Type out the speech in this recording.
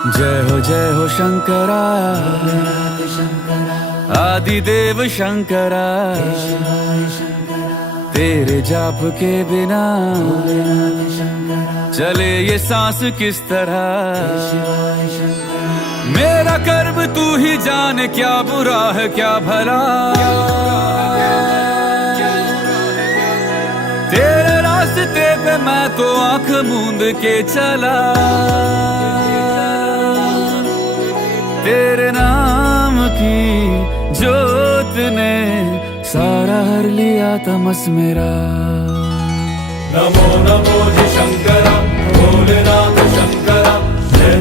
जय हो शंकरा, आदिदेव शंकरा। तेरे जाप के बिना चले ये सांस किस तरह। मेरा कर्म तू ही जाने, क्या बुरा है क्या भला। तेरे रास्ते पे मैं तो आंख मूंद के चला। तेरे नाम की जोत ने सारा हर लिया तमस मेरा। नमो नमो जी शंकरा, भोलेनाथ शंकरा, जय